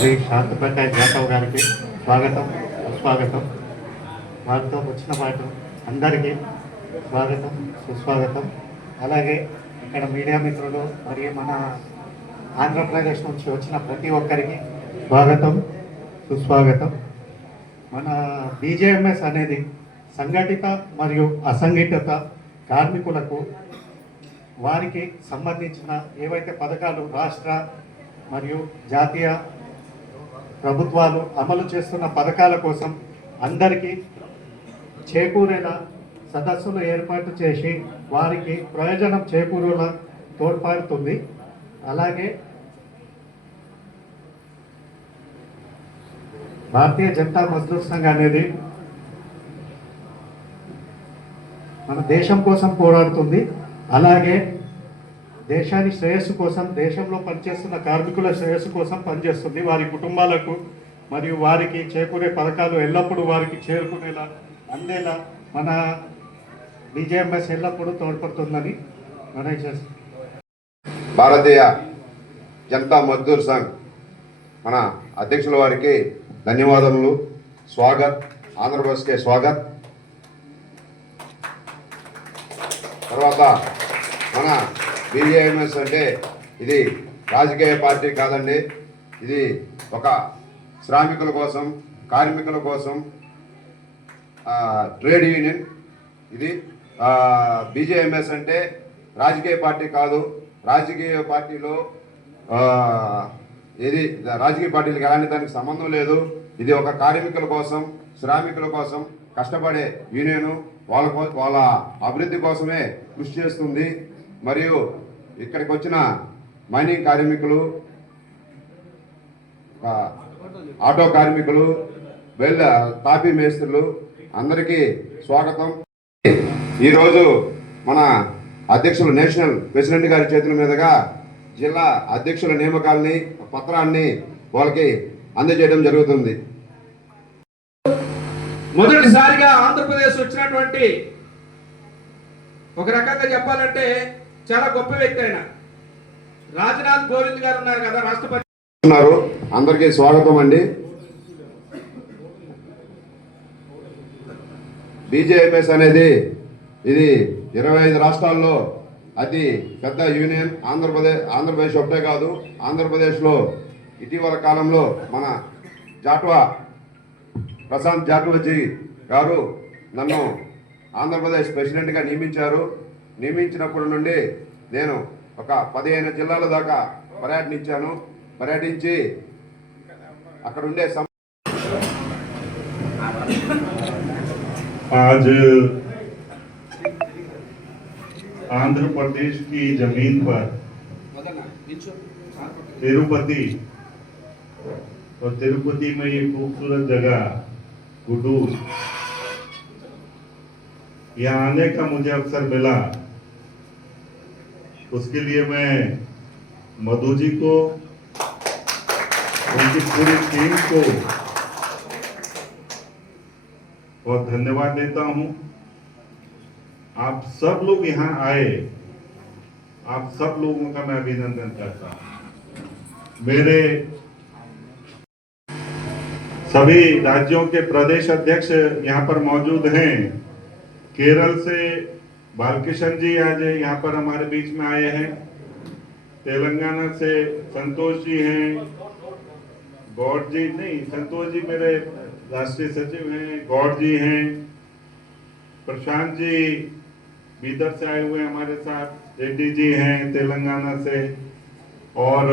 శ్రీ శాంతప్రకాష్ జాటవ్ గారికి స్వాగతం సుస్వాగతం. వారితో వచ్చిన పాటు అందరికీ స్వాగతం సుస్వాగతం. అలాగే ఇక్కడ మీడియా మిత్రులు మరియు మన ఆంధ్రప్రదేశ్ నుంచి వచ్చిన ప్రతి ఒక్కరికి స్వాగతం సుస్వాగతం. మన బీజేఎంఎస్ అనేది సంఘటిత మరియు అసంఘటిత కార్మికులకు వారికి సంబంధించిన ఏవైతే పథకాలు రాష్ట్ర మరియు జాతీయ ప్రభుత్వాలు అమలు చేస్తున్న పథకాల కోసం అందరికీ చేకూరేలా సదస్సులు ఏర్పాటు చేసి వారికి ప్రయోజనం చేకూరేలా తోడ్పడుతుంది. అలాగే భారతీయ జనతా మజ్దూర్ సంఘ్ అనేది మన దేశం కోసం పోరాడుతుంది. అలాగే దేశాన్ని శ్రేయస్సు కోసం, దేశంలో పనిచేస్తున్న కార్మికుల శ్రేయస్సు కోసం పనిచేస్తుంది. వారి కుటుంబాలకు మరియు వారికి చేకూరే పథకాలు ఎల్లప్పుడూ వారికి చేరుకునేలా అందేలా మన బీజేఎంఎస్ ఎల్లప్పుడూ తోడ్పడుతుందని మనం చేస్తాం. భారతీయ జనతా మజ్దూర్ సంఘ్ మన అధ్యక్షుల వారికి ధన్యవాదములు. స్వాగత్, ఆంధ్రప్రదేశ్కే స్వాగత్. తర్వాత మన బీజేఎంఎస్ అంటే ఇది రాజకీయ పార్టీ కాదండి. ఇది ఒక శ్రామికుల కోసం, కార్మికుల కోసం ట్రేడ్ యూనియన్. ఇది బీజేఎంఎస్ అంటే రాజకీయ పార్టీ కాదు. రాజకీయ పార్టీలో ఇది రాజకీయ పార్టీలకు ఎలాంటి దానికి సంబంధం లేదు. ఇది ఒక కార్మికుల కోసం, శ్రామికుల కోసం కష్టపడే యూనియను. వాళ్ళ అభివృద్ధి కోసమే కృషి చేస్తుంది. మరియు ఇక్కడికి వచ్చిన మైనింగ్ కార్మికులు, ఆటో కార్మికులు, తాపీ మేస్త్రులు అందరికీ స్వాగతం. ఈరోజు మన అధ్యక్షులు నేషనల్ ప్రెసిడెంట్ గారి చేతుల మీదుగా జిల్లా అధ్యక్షుల నియామకాలని పత్రాన్ని వాళ్ళకి అందజేయడం జరుగుతుంది. మొదటిసారిగా ఆంధ్రప్రదేశ్ వచ్చినటువంటి ఒక రకంగా చెప్పాలంటే చాలా గొప్ప వ్యక్తి అయిన రాజ్నాథ్ కోవింద్ గారు ఉన్నారు కదా, రాష్ట్రపతి ఉన్నారు. అందరికీ స్వాగతం అండి. బీజేఎంఎస్ అనేది ఇది 25 రాష్ట్రాల్లో అతి పెద్ద యూనియన్. ఆంధ్రప్రదేశ్ ఒకటే కాదు, ఆంధ్రప్రదేశ్లో ఇటీవల కాలంలో మన ప్రశాంత్ జాటవజీ గారు నన్ను ఆంధ్రప్రదేశ్ ప్రెసిడెంట్గా నియమించారు. నియమించినప్పటి నుండి నేను ఒక 15 జిల్లాల దాకా పర్యటించి అక్కడ ఉండే आज आंध्र प्रदेश की जमीन पर तिरुपति और तिरुपति में ये खूबसूरत जगह गुडूर, यहाँ आने का मुझे अवसर मिला। उसके लिए मैं मधु जी को, उनकी पूरी टीम को बहुत धन्यवाद देता हूं। आप सब लोग यहाँ आए, आप सब लोगों का मैं अभिनंदन करता हूं। मेरे सभी राज्यों के प्रदेश अध्यक्ष यहाँ पर मौजूद हैं। केरल से बालकिशन जी आज यहाँ पर हमारे बीच में आए हैं। तेलंगाना से संतोष जी हैं। गौड़ जी नहीं, संतोष जी मेरे राष्ट्रीय सचिव हैं। गौड़ जी हैं। प्रशांत जी बीदर से आए हुए हमारे साथ। रेड्डी जी हैं तेलंगाना से, और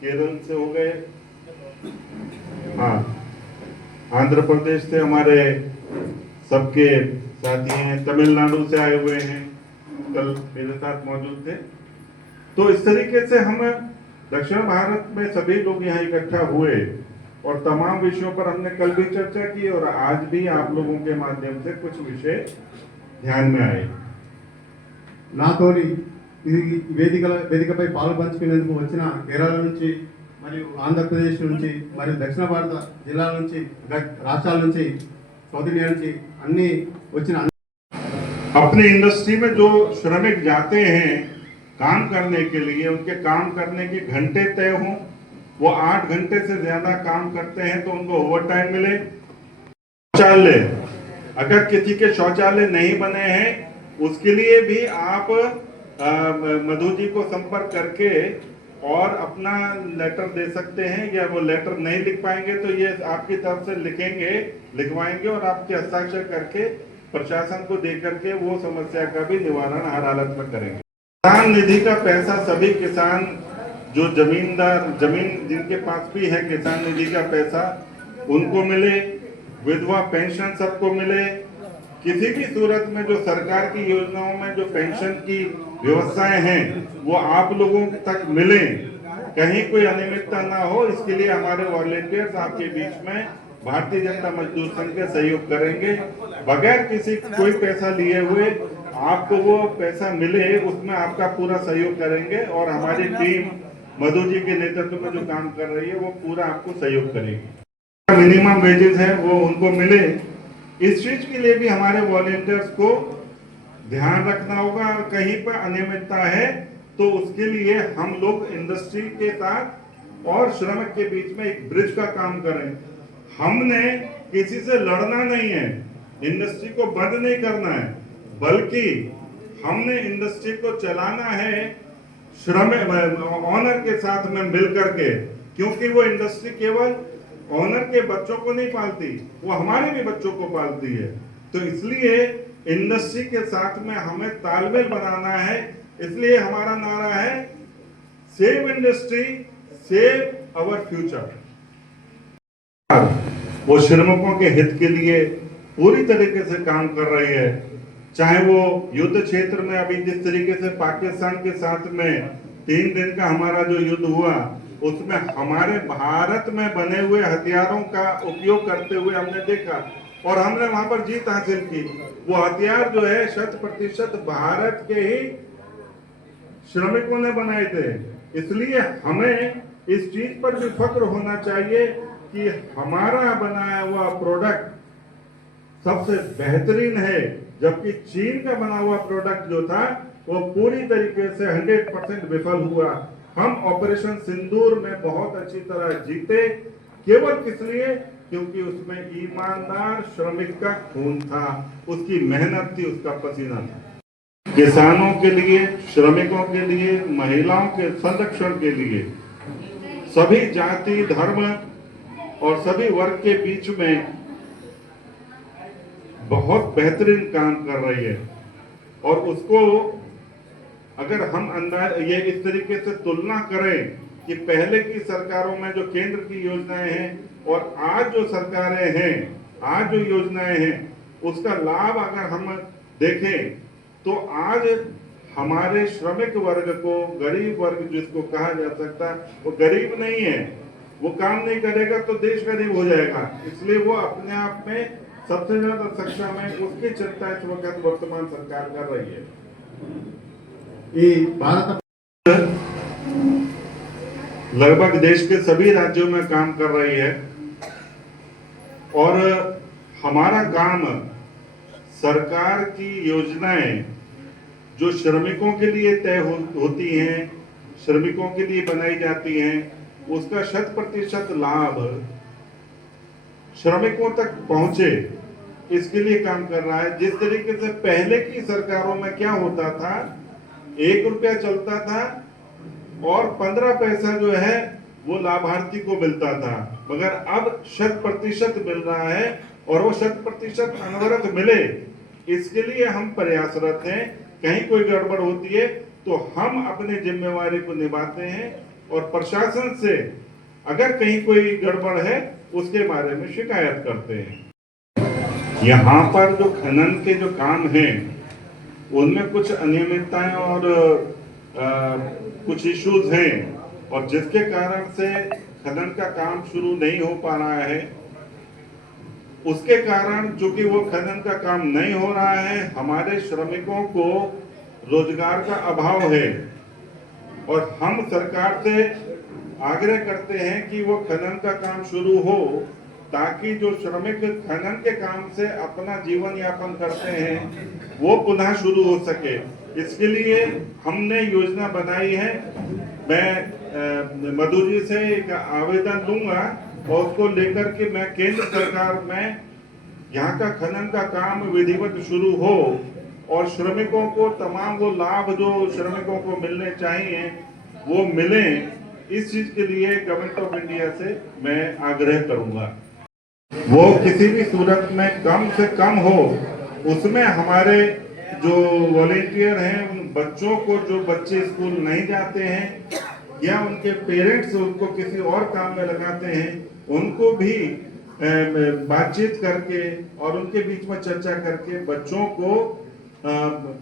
केरल से हो गए, हाँ, आंध्र प्रदेश से हमारे सबके साथी हैं। तमिलनाडु से आए हुए हैं, कल मेरे साथ मौजूद थे। तो इस तरीके से हम दक्षिण भारत में सभी लोग यहाँ इकट्ठा हुए और तमाम विषयों पर हमने कल भी चर्चा की और आज भी आप लोगों के माध्यम से कुछ विषय ध्यान में आए। నాతోని ఇది వేదికపై పాల్పంచుకునేందుకు వచ్చిన కేరళ నుంచి మరియు ఆంధ్రప్రదేశ్ నుంచి మరియు దక్షిణ భారత జిల్లాల నుంచి, రాష్ట్రాల నుంచి, సౌత్ ఇండియా నుంచి అన్ని వచ్చిన अपनी इंडस्ट्री में जो श्रमिक जाते हैं काम करने के लिए, उनके काम करने के घंटे तय हों, वो 8 घंटे से ज्यादा काम करते हैं तो उनको ओवर टाइम मिले। शौचालय, अगर किसी के शौचालय नहीं बने हैं उसके लिए भी आप मधु जी को संपर्क करके और अपना लेटर दे सकते हैं, या वो लेटर नहीं लिख पाएंगे तो ये आपकी तरफ से लिखवाएंगे और आपके हस्ताक्षर करके प्रशासन को दे करके वो समस्या का भी निवारण हर हालत में करेंगे। किसान निधि का पैसा सभी किसान जो जमीन जिनके पास भी है किसान निधि का पैसा उनको मिले, विधवा पेंशन सबको मिले। किसी भी सूरत में जो सरकार की योजनाओं में जो पेंशन की व्यवस्थाएं हैं वो आप लोगों तक मिले, कहीं कोई अनियमितता ना हो, इसके लिए हमारे वॉलंटियर्स आपके बीच में भारतीय जनता मजदूर संघ के सहयोग करेंगे। बगैर किसी कोई पैसा लिए हुए आपको वो पैसा मिले, उसमें आपका पूरा सहयोग करेंगे और हमारी टीम मधु जी के नेतृत्व में जो काम कर रही है वो पूरा आपको सहयोग करेगी। मिनिमम वेजेस है वो उनको मिले, इस चीज के लिए भी हमारे वॉलंटियर्स को ध्यान रखना होगा। कहीं पर अनियमितता है तो उसके लिए हम लोग इंडस्ट्री के साथ और श्रमिक के बीच में एक ब्रिज का काम करें। हमने किसी से लड़ना नहीं है, इंडस्ट्री को बंद नहीं करना है, बल्कि हमने इंडस्ट्री को चलाना है श्रमिक ऑनर के साथ में मिल करके, क्योंकि वो इंडस्ट्री केवल ऑनर के बच्चों को नहीं पालती, वो हमारे भी बच्चों को पालती है। तो इसलिए इंडस्ट्री के साथ में हमें तालमेल बनाना है। इसलिए हमारा नारा है save industry, save our future. वो श्रमिकों के हित के लिए पूरी तरीके से काम कर रही है, चाहे वो युद्ध क्षेत्र में अभी जिस तरीके से पाकिस्तान के साथ में 3 दिन का हमारा जो युद्ध हुआ उसमें हमारे भारत में बने हुए हथियारों का उपयोग करते हुए हमने देखा और हमने वहां पर जीत हासिल की। वो हथियार जो है 100% भारत के ही श्रमिकों ने बनाए थे। इसलिए हमें इस चीज पर भी फक्र होना चाहिए कि हमारा बनाया हुआ प्रोडक्ट सबसे बेहतरीन है, जबकि चीन का बना हुआ प्रोडक्ट जो था वो पूरी तरीके से 100% विफल हुआ। हम ऑपरेशन सिंदूर में बहुत अच्छी तरह जीते, केवल किस लिए? क्योंकि उसमें ईमानदार श्रमिक का खून था, उसकी मेहनत थी, उसका पसीना था। किसानों के लिए, श्रमिकों के लिए, महिलाओं के संरक्षण के लिए सभी जाति, धर्म और सभी वर्ग के बीच में बहुत बेहतरीन काम कर रही है। और उसको अगर हम ये इस तरीके से तुलना करें कि पहले की सरकारों में जो केंद्र की योजनाएं हैं और आज जो सरकारें हैं, आज जो योजनाएं हैं, उसका लाभ अगर हम देखें तो आज हमारे श्रमिक वर्ग को, गरीब वर्ग जिसको कहा जा सकता, वो गरीब नहीं है, वो काम नहीं करेगा तो देश गरीब हो जाएगा। इसलिए वो अपने आप में सबसे ज्यादा सक्षम है, उसकी चिंता इस वक्त वर्तमान सरकार कर रही है। ये भारत लगभग देश के सभी राज्यों में काम कर रही है और हमारा काम सरकार की योजनाएं जो श्रमिकों के लिए तय होती हैं, श्रमिकों के लिए बनाई जाती हैं, उसका 100% लाभ श्रमिकों तक पहुंचे, इसके लिए काम कर रहा है। जिस तरीके से पहले की सरकारों में क्या होता था, 1 रुपया चलता था और 15 पैसा जो है वो लाभार्थी को मिलता था, मगर अब 100% मिल रहा है और वो 100% अनवरत मिले, इसके लिए हम प्रयासरत हैं। कहीं कोई गड़बड़ होती है तो हम अपनी जिम्मेवारी को निभाते हैं और प्रशासन से अगर कहीं कोई गड़बड़ है उसके बारे में शिकायत करते हैं। यहाँ पर जो खनन के जो काम हैं उनमें कुछ अनियमितताएं और कुछ इश्यूज हैं और जिसके कारण से खनन का काम शुरू नहीं हो पा रहा है। उसके कारण चूंकि वो खनन का काम नहीं हो रहा है, हमारे श्रमिकों को रोजगार का अभाव है और हम सरकार से आग्रह करते हैं कि वो खनन का काम शुरू हो ताकि जो श्रमिक खनन के काम से अपना जीवन यापन करते हैं वो पुनः शुरू हो सके। इसके लिए हमने योजना बनाई है। मैं मधु जी से एक आवेदन दूंगा और उसको लेकर के मैं केंद्र सरकार में यहाँ का खनन का काम विधिवत शुरू हो और श्रमिकों को तमाम वो लाभ जो श्रमिकों को मिलने चाहिए वो मिले, इस चीज के लिए गवर्नमेंट ऑफ इंडिया से मैं आग्रह करूंगा। वो किसी भी सूरत में कम से कम हो, उसमें हमारे जो वॉलेंटियर हैं उन बच्चों को, जो बच्चे स्कूल नहीं जाते हैं या उनके पेरेंट्स उनको किसी और काम में लगाते हैं, उनको भी बातचीत करके और उनके बीच में चर्चा करके बच्चों को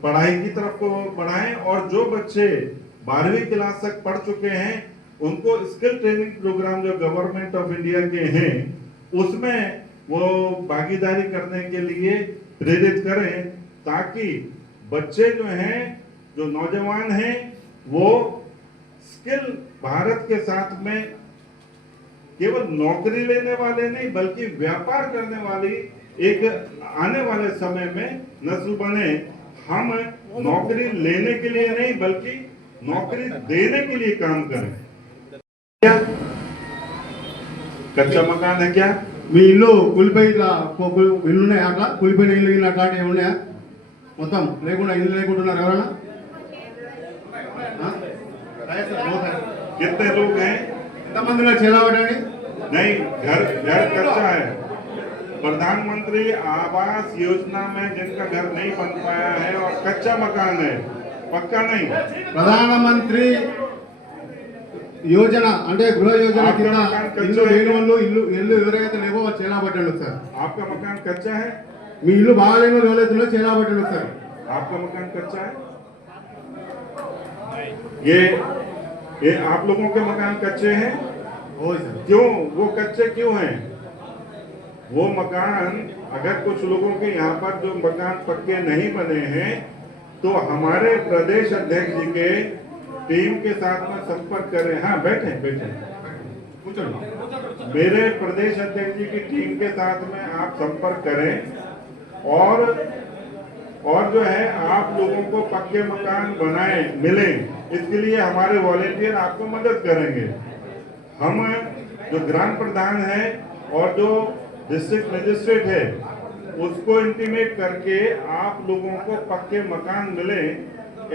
पढ़ाई की तरफ को बढ़ाएं और जो बच्चे 12वीं क्लास तक पढ़ चुके हैं उनको स्किल ट्रेनिंग प्रोग्राम जो गवर्नमेंट ऑफ इंडिया के हैं उसमें वो भागीदारी करने के लिए प्रेरित करें, ताकि बच्चे जो हैं, जो नौजवान हैं, वो स्किल भारत के साथ में केवल नौकरी लेने वाले नहीं बल्कि व्यापार करने वाली एक आने वाले समय में नस्ल बने। हम नौकरी लेने के लिए नहीं बल्कि नौकरी देने के लिए काम करें। क्या कच्चा मकान है क्या? మీ ఇల్లు కూలిపోయి ఇట్లా ఇల్లు ఉన్నాయా? అట్లా కూలిపోయిన ఇల్లు ఇల్లు అట్లాంటివి ఉన్నాయా? మొత్తం లేకుండా ఇల్లు లేకుంటున్నారు ఎవరన్నా? कितने लोग हैं? ఎంతమందిలో చేరావడండి? नहीं, घर कच्चा है। प्रधानमंत्री आवास योजना में जिनका घर नहीं बन पाया है और कच्चा मकान है, पक्का नहीं। ప్రధానమంత్రి యోజన అంటే గృహ యోజన కింద ఇల్లు లేని వాళ్ళు ఇల్లు ఎవరైతే లేవో వాళ్ళు చేరాబట్టండి సార్। आपका मकान कच्चा है? మీ ఇల్లు బాగాలేని వాళ్ళు ఎవరైతే చేరాబట్టండి సార్। आपका मकान कच्चा है? ये आप लोगों के मकान कच्चे हैं? ఓ సార్। क्यों वो कच्चे क्यों हैं? वो मकान अगर कुछ लोगों के यहाँ पर जो मकान पक्के नहीं बने हैं तो हमारे प्रदेश अध्यक्ष जी के टीम के साथ में संपर्क करें। हाँ बैठे मेरे प्रदेश अध्यक्ष जी की टीम के साथ में आप संपर्क करें और जो है आप लोगों को पक्के मकान बनाए मिले, इसके लिए हमारे वॉलेंटियर आपको मदद करेंगे। हम जो ग्राम प्रधान है और जो डिस्ट्रिक्ट मजिस्ट्रेट है उसको इंटीमेट करके आप लोगों को पक्के मकान मिले,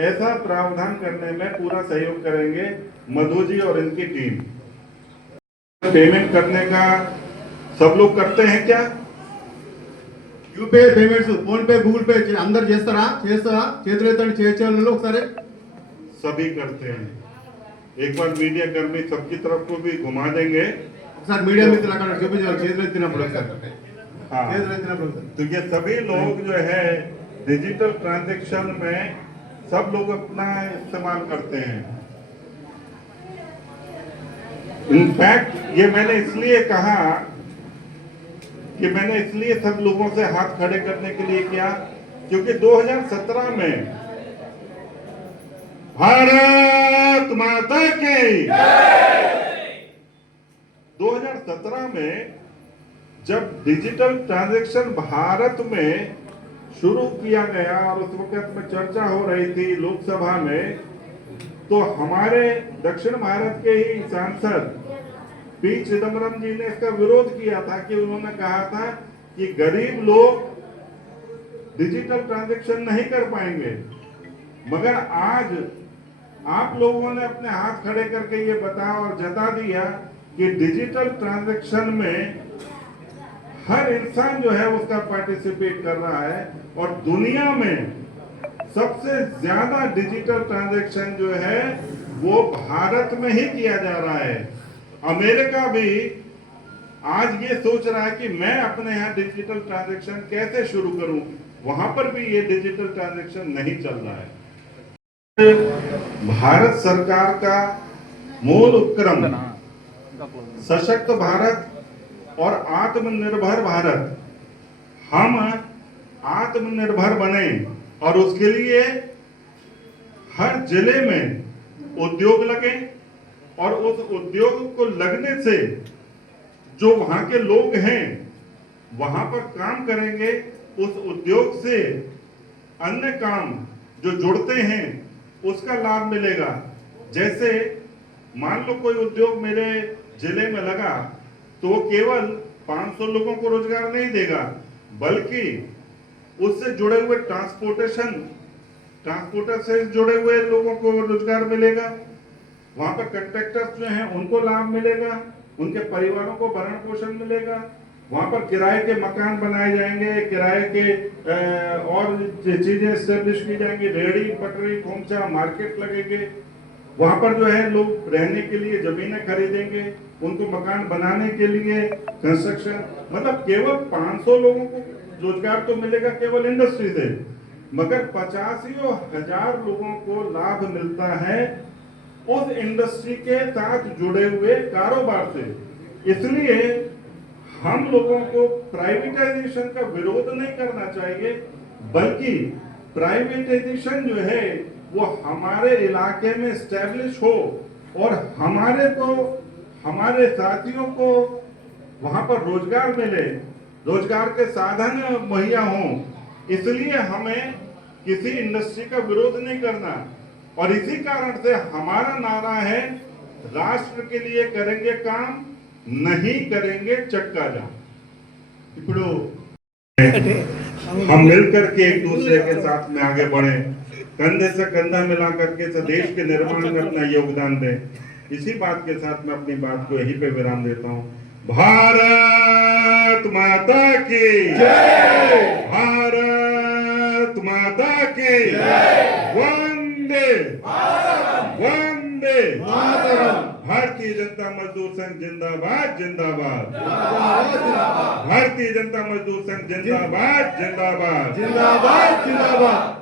ऐसा प्रावधान करने में पूरा सहयोग करेंगे मधु जी और इनकी टीम। पेमेंट करने का सब लोग करते हैं क्या? UPI payments phone pay Google pay అందరు చేస్తారా? చేతులు ఎత్తండి, చేయొచ్చు ఒకసారి। सभी करते हैं। एक बार मीडिया कर्मी सबकी तरफ को भी घुमा देंगे। ఒకసారి మీడియా మిత్రులు అక్కడ చూపించాలి చేతులు ఎత్తినప్పుడు ఒకసారి। हाँ, చేతులు ఎత్తినప్పుడు ఒకసారి। तो ये सभी लोग जो है डिजिटल ट्रांजैक्शन में सब लोग अपना इस्तेमाल करते हैं। इनफैक्ट ये मैंने इसलिए कहा कि मैंने इसलिए सब लोगों से हाथ खड़े करने के लिए किया क्योंकि 2017 में भारत माता की 2017 में जब डिजिटल ट्रांजैक्शन भारत में शुरू किया गया और उस वक्त में चर्चा हो रही थी लोकसभा में, तो हमारे दक्षिण भारत के ही सांसद पी चिदम्बरम जी ने इसका विरोध किया था कि उन्होंने कहा था कि गरीब लोग डिजिटल ट्रांजैक्शन नहीं कर पाएंगे। मगर आज आप लोगों ने अपने हाथ खड़े करके ये बताया और जता दिया कि डिजिटल ट्रांजैक्शन में हर इंसान जो है उसका पार्टिसिपेट कर रहा है और दुनिया में सबसे ज्यादा डिजिटल ट्रांजैक्शन जो है वो भारत में ही किया जा रहा है। अमेरिका भी आज ये सोच रहा है कि मैं अपने यहाँ डिजिटल ट्रांजैक्शन कैसे शुरू करूं, वहां पर भी ये डिजिटल ट्रांजैक्शन नहीं चल रहा है। भारत सरकार का मूल उपक्रम सशक्त भारत और आत्मनिर्भर भारत, हम आत्मनिर्भर बने और उसके लिए हर जिले में उद्योग लगे और उस उद्योग को लगने से जो वहां के लोग हैं वहां पर काम करेंगे, उस उद्योग से अन्य काम जो जुड़ते हैं उसका लाभ मिलेगा। जैसे मान लो कोई उद्योग मेरे जिले में लगा तो वो केवल 500 लोगों को रोजगार नहीं देगा, बल्कि उससे जुड़े हुए ट्रांसपोर्टर से जुड़े हुए लोगों को रोजगार मिलेगा, वहां पर कंट्रैक्टर्स जो हैं उनको लाभ मिलेगा, उनके परिवारों को भरण पोषण मिलेगा, वहां पर किराए के मकान बनाए जाएंगे, किराए के और चीजें स्टेब्लिश की जाएंगी, रेहड़ी पटरी खोमचा मार्केट लगेंगे, वहां पर जो है लोग रहने के लिए जमीनें खरीदेंगे, उनको मकान बनाने के लिए कंस्ट्रक्शन, मतलब केवल 500 लोगों को रोजगार तो मिलेगा केवल इंडस्ट्री से, मगर 85,000 लोगों को लाभ मिलता है उस इंडस्ट्री के साथ जुड़े हुए कारोबार से। इसलिए हम लोगों को प्राइवेटाइजेशन का विरोध नहीं करना चाहिए, बल्कि प्राइवेटाइजेशन जो है वो हमारे इलाके में स्टैब्लिश हो और हमारे साथियों को वहां पर रोजगार मिले, रोजगार के साधन मुहैया हों। इसलिए हमें किसी इंडस्ट्री का विरोध नहीं करना, और इसी कारण से हमारा नारा है राष्ट्र के लिए करेंगे काम, नहीं करेंगे चक्का जाम। ఇప్పుడు हम मिलकर के एक दूसरे के साथ में आगे बढ़े, कंधे से कंधा मिला करके देश के निर्माण में अपना योगदान दें। इसी बात के साथ मैं अपनी बात को यहीं पे विराम देता हूँ। भारत माता की जय, भारत माता की जय, वंदे वंदे भारतीय जनता मजदूर संघ जिंदाबाद जिंदाबाद, भारतीय जनता मजदूर संघ जिंदाबाद जिंदाबाद, जिंदाबाद जिंदाबाद।